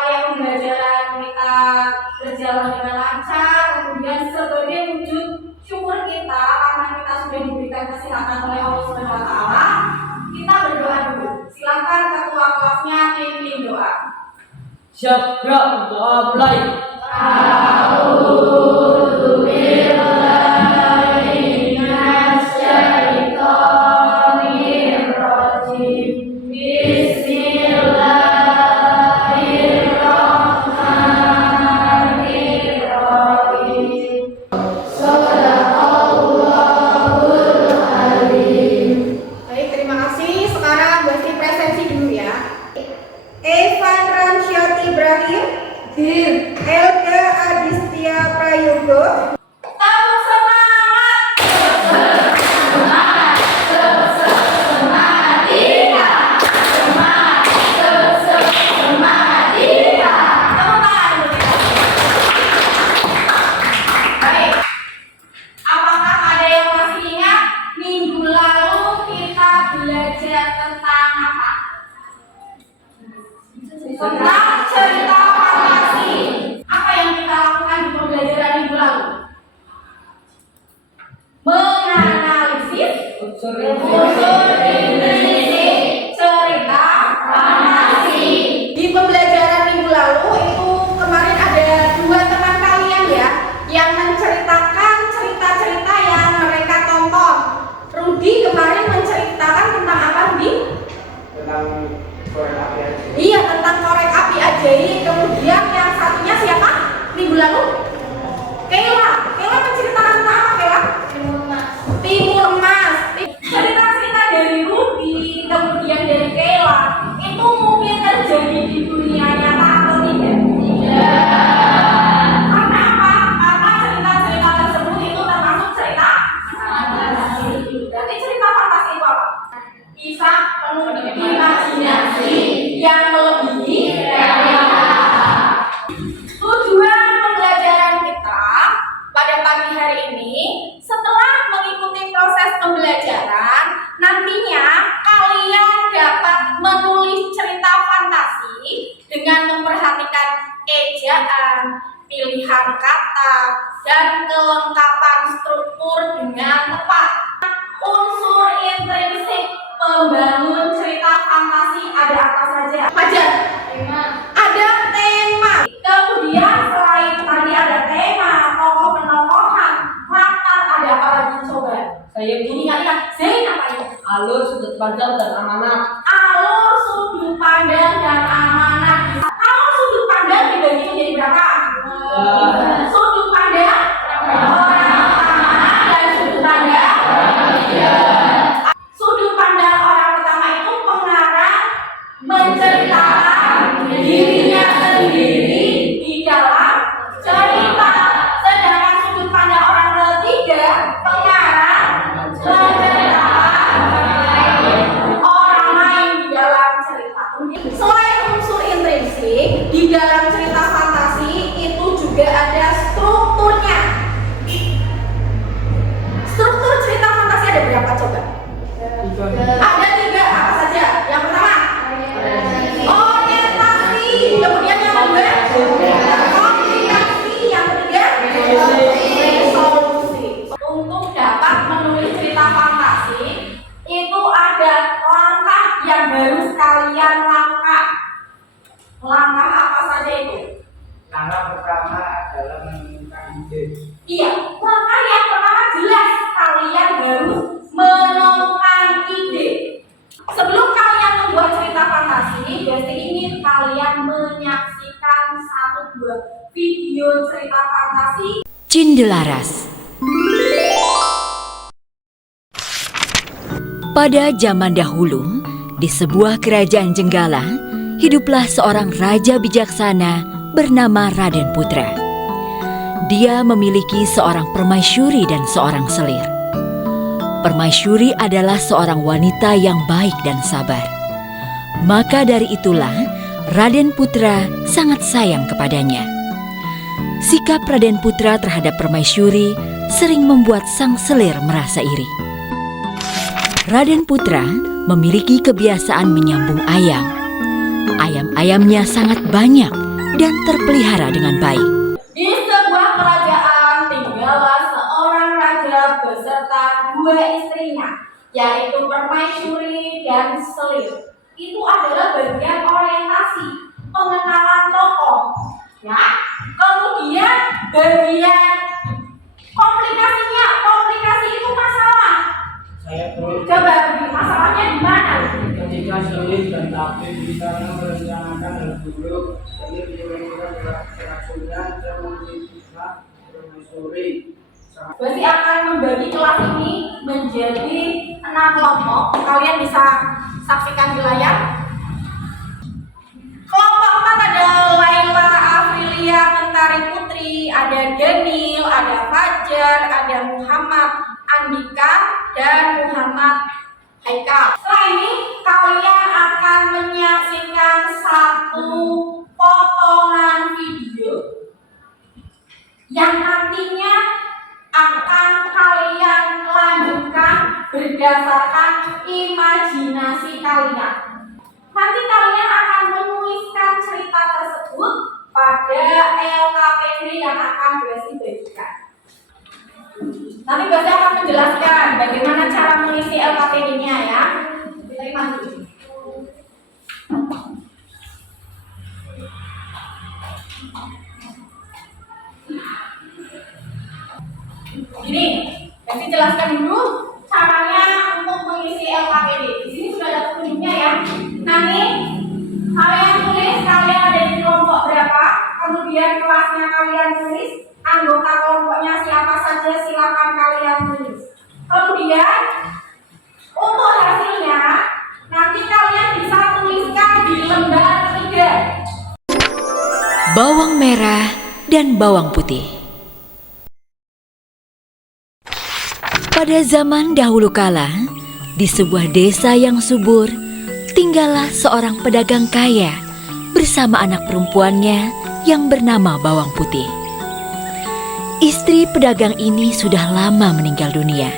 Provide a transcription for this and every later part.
supaya pembelajaran kita berjalan dengan lancar. Kemudian sebagai wujud syukur kita karena kita sudah diberikan kesehatan oleh Allah Subhanahu wa taala, kita berdoa dulu. Silakan ketua kelasnya pimpin doa. Siap, gerak, doa mulai. Baik, terima kasih. Sekarang berarti presensi dulu ya. Evan Ramsyati Ibrahim, Elga Adistia Prayogo. Tepuk semangat. Baik. Apakah ada yang masih ingat minggu lalu kita belajar tentang apa? Tentang cerita fantasi. Apa yang kita lakukan di pembelajaran minggu lalu? Menganalisis unsur intrinsik cerita fantasi. Di pembelajaran minggu lalu itu kemarin ada dua teman kalian ya yang menceritakan cerita-cerita yang mereka tonton. Rudi kemarin menceritakan tentang apa, Rudi? Tentang korek api aja. Iya, tentang korek api ajaib. Kemudian yang satunya siapa? Minggu lalu? Kela. Kela menceritakan tentang apa, Kela? Timur Emas. Cerita-cerita dari Rudi, kemudian dari Kela, itu mungkin terjadi di dunia nyata atau tidak? Karena apa? Karena cerita-cerita tersebut itu termasuk cerita fantasi. Berarti cerita fantasi itu apa? Kisah penuh imajinasi yang melebihi realitas. Tujuan pembelajaran kita pada pagi hari ini, setelah mengikuti proses pembelajaran, nantinya kalian dapat menulis cerita fantasi dengan memperhatikan ejaan, pilihan kata, dan kelengkapan struktur dengan tepat. Unsur intrinsik pembangun cerita fantasi ada apa saja? Fajar. Ada tema. Kemudian selain tadi ada tema, tokoh penokohan, latar, ada apa lagi coba? Saya Ini ingat Zain apa itu? alur, sudut pandang, dan amanat. Alur, sudut pandang, dan amanat. Kalau sudut pandang dibagi menjadi berapa? Sudut pandang orang pertama dan sudut pandang sudut pandang orang pertama itu pengarang menceritakan dirinya sendiri di dalam cerita. Sedangkan sudut pandang orang ketiga pengarang menceritakan orang lain di dalam cerita. Selain unsur intrinsik, di dalam cerita fantasi itu juga ada strukturnya. Struktur cerita fantasi ada berapa coba? Ada tiga, apa saja? Yang pertama, orientasi. Kemudian yang kedua, komunikasi. Yang ketiga, resolusi. Untuk dapat menulis cerita fantasi, itu ada langkah yang harus kalian lakukan. Langkah apa saja itu? Langkah pertama adalah menemukan ide. Iya, langkah yang pertama jelas kalian harus menemukan ide. Sebelum kalian membuat cerita fantasi, Besti ingin kalian menyaksikan satu buah video cerita fantasi. Cindelaras. Pada zaman dahulu, di sebuah kerajaan Jenggala, hiduplah seorang raja bijaksana bernama Raden Putra. Dia memiliki seorang permaisuri dan seorang selir. Permaisuri adalah seorang wanita yang baik dan sabar. Maka dari itulah Raden Putra sangat sayang kepadanya. Sikap Raden Putra terhadap permaisuri sering membuat sang selir merasa iri. Raden Putra memiliki kebiasaan menyambung ayam. Ayam-ayamnya sangat banyak dan terpelihara dengan baik. Di sebuah kerajaan tinggallah seorang raja beserta dua istrinya, yaitu permaisuri dan selir. Itu adalah bagian orientasi, pengenalan tokoh, ya. Kemudian bagian komplikasinya, komplikasi itu masalah. Saya tulis Coba masalahnya di mana? ketika Selim dan Tabib di sana merencanakan hal buruk, Selim menyuruhkan keracunan dan memfitnah permaisuri. Berarti akan membagi kelas ini menjadi 6 kelompok. Kalian bisa saksikan di layar. Kelompok 4 ada Laila, Afrilia, Mentari Putri, ada Daniel, ada Fajar, ada Muhammad, Andika, dan Muhammad Haikal. Setelah ini kalian akan menyaksikan satu potongan video yang nantinya akan kalian lanjutkan berdasarkan imajinasi kalian. Nanti kalian akan menuliskan cerita tersebut pada LKPD yang akan Besi bagikan. Nanti Besi akan menjelaskan bagaimana cara mengisi LKPD-nya ya. Terima kasih. Gini, Besi jelaskan dulu caranya untuk mengisi LKPD. Di sini sudah ada petunjuknya ya. Nanti kalian tulis kalian ada di kelompok berapa, kemudian kelasnya kalian tulis, anggota kelompoknya siapa saja silakan kalian tulis. Kemudian untuk hasilnya nanti kalian bisa tuliskan di lembar ketiga. Bawang merah dan bawang putih. Pada zaman dahulu kala, di sebuah desa yang subur, tinggallah seorang pedagang kaya bersama anak perempuannya yang bernama Bawang Putih. Istri pedagang ini sudah lama meninggal dunia.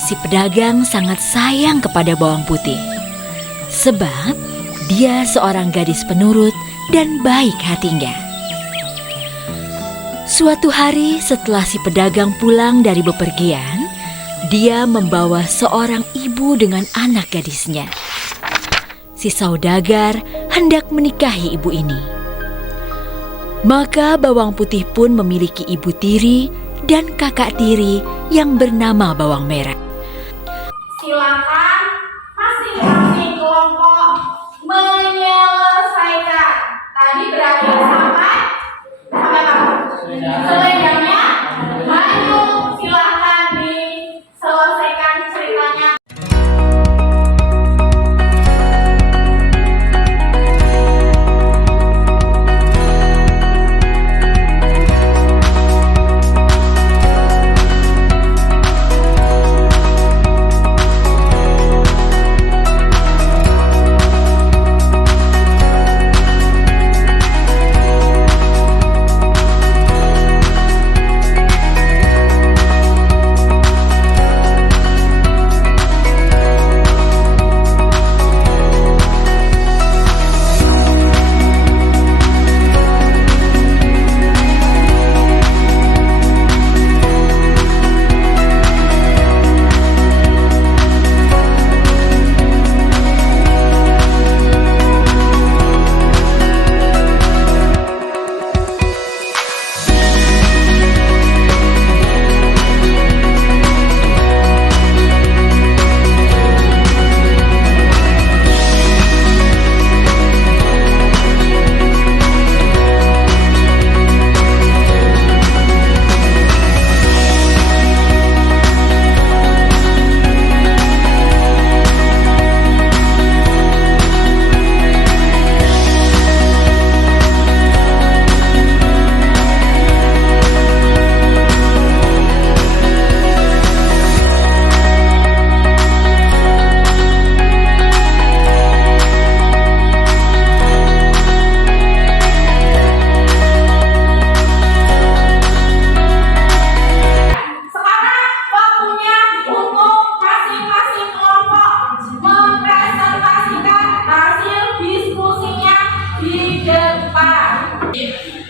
Si pedagang sangat sayang kepada Bawang Putih, sebab dia seorang gadis penurut dan baik hatinya. Suatu hari setelah si pedagang pulang dari bepergian, dia membawa seorang ibu dengan anak gadisnya. Si saudagar hendak menikahi ibu ini. Maka Bawang Putih pun memiliki ibu tiri dan kakak tiri yang bernama Bawang Merah. Silakan masing-masing kelompok menyelesaikan. Tadi berakhir sampai apa? Selendangnya. Ayo silakan diselesaikan ceritanya.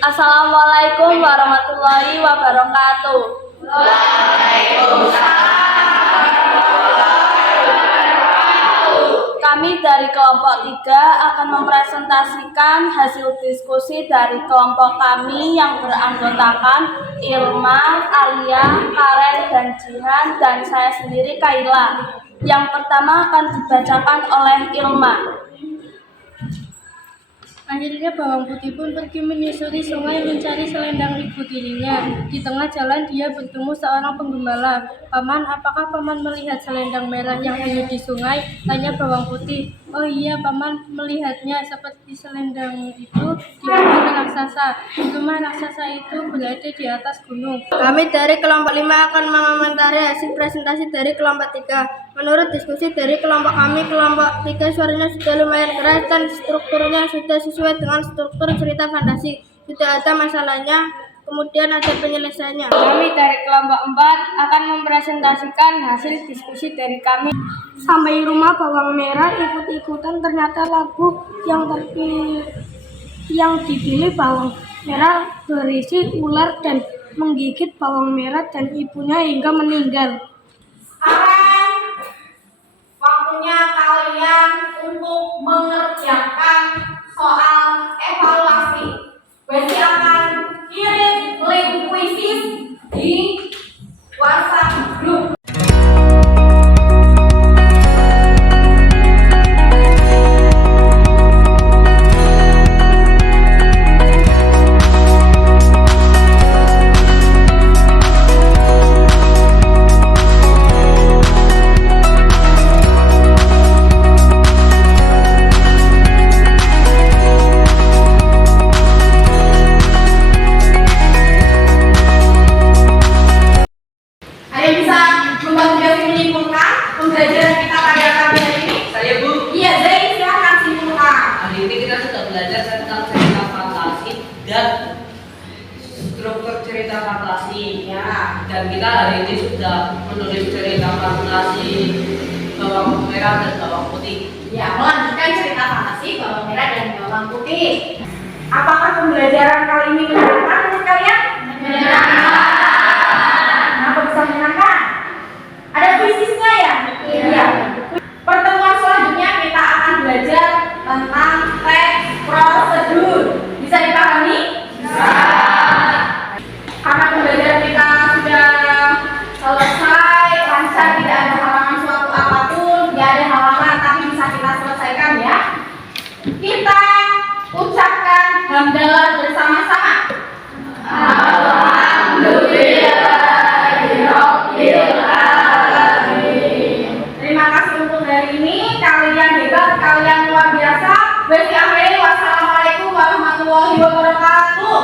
Assalamualaikum warahmatullahi wabarakatuh. Kami dari kelompok 3 akan mempresentasikan hasil diskusi dari kelompok kami yang beranggotakan Ilma, Alia, Karen, dan Jihan, dan saya sendiri Kaila. Yang pertama akan dibacakan oleh Ilma. Akhirnya bawang putih pun pergi menyusuri sungai mencari selendang ibu tirinya. Di tengah jalan dia bertemu seorang penggembala. "Paman, apakah paman melihat selendang merah yang hanyut di sungai?" tanya bawang putih. "Oh iya, paman melihatnya, seperti selendang itu diambil raksasa. Cuma raksasa itu berada di atas gunung." Kami dari kelompok 5 akan mengomentari hasil presentasi dari kelompok 3. Menurut diskusi dari kelompok kami, kelompok 3 suaranya sudah lumayan keras dan strukturnya sudah sesuai dengan struktur cerita fantasi. Tidak ada masalahnya, kemudian ada penyelesaiannya. Kami dari kelompok 4 akan mempresentasikan hasil diskusi dari kami. Sampai rumah bawang merah ikut-ikutan, ternyata lagu yang dipilih bawang merah berisi ular dan menggigit bawang merah dan ibunya hingga meninggal. Sekarang waktunya kalian untuk mengerjakan soal evaluasi. Besi akan kirim link kuisis di WhatsApp grup. Ada yang bisa membantu Devi menyimpulkan pembelajaran kita pada kali ini? Saya Bu. Iya, Zai, silahkan simpulkan. Hari ini kita sudah belajar tentang cerita fantasi dan struktur cerita fantasi. Ya. Dan kita hari ini sudah menulis cerita fantasi bawang merah dan bawang putih. Ya, melanjutkan cerita fantasi bawang merah dan bawang putih. Apakah pembelajaran kali ini menyenangkan menurut kalian? Menyenangkan. Kenapa bisa menyenangkan? Ada kuisisnya ya? Iya. Pertemuan selanjutnya kita akan belajar tentang teks prosedur. Bisa dipahami? Bisa. Karena pembelajaran kita sudah selesai, lancar, tidak ada halangan suatu apapun, tidak ada halangan, tapi bisa kita selesaikan ya. Kita ucapkan hamdalah bersama-sama. Terima kasih untuk hari ini. Kalian hebat, kalian luar biasa. Bagi akhiri, wassalamualaikum warahmatullahi wabarakatuh.